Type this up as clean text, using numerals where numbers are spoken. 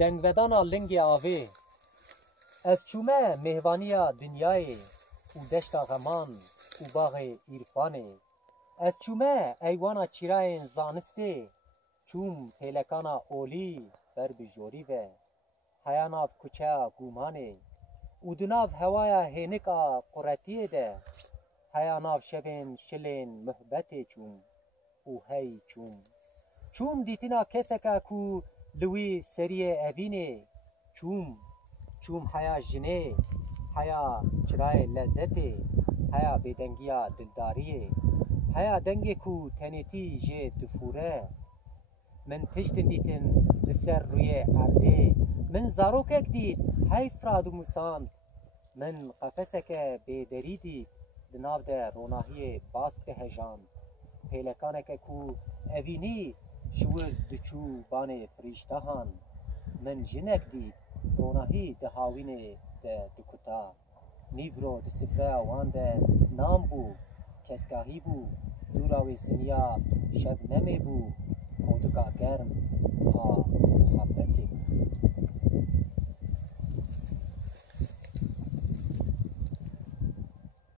دنگودانا لنگ آوه از چومه مهوانیا دنیای و دشتا غمان و باغ ایرفانه از چومه ایوانا چیرای زانسته چوم پیلکانا اولی بر بجوری و حیاناف کچه گومانه و دناف هوایا هینکا قرطیه ده حیاناف شبین شلین محبت چوم و هی چوم دیتینا کسکا کو لوی سری اوینه چوم حیا جنه حیا چرای لذته حیا بیدنگیا دلداریه حیا دنگی کو تنیتی جه دفوره من تشتن دیتن لسر روی عرده من زاروکک دید هی فرادو مساند من قفسک بیدری دید دناو ده روناهی باسک هجاند پیلکانک کو اوینی شور دچو بان فریشتهان من جنک دید روناهی دهاوین ده دکتا نیورو ده سفره وان ده نام بو کسکاهی بو دوراوی سنیا شب نمی بو خودکا گرم محبتی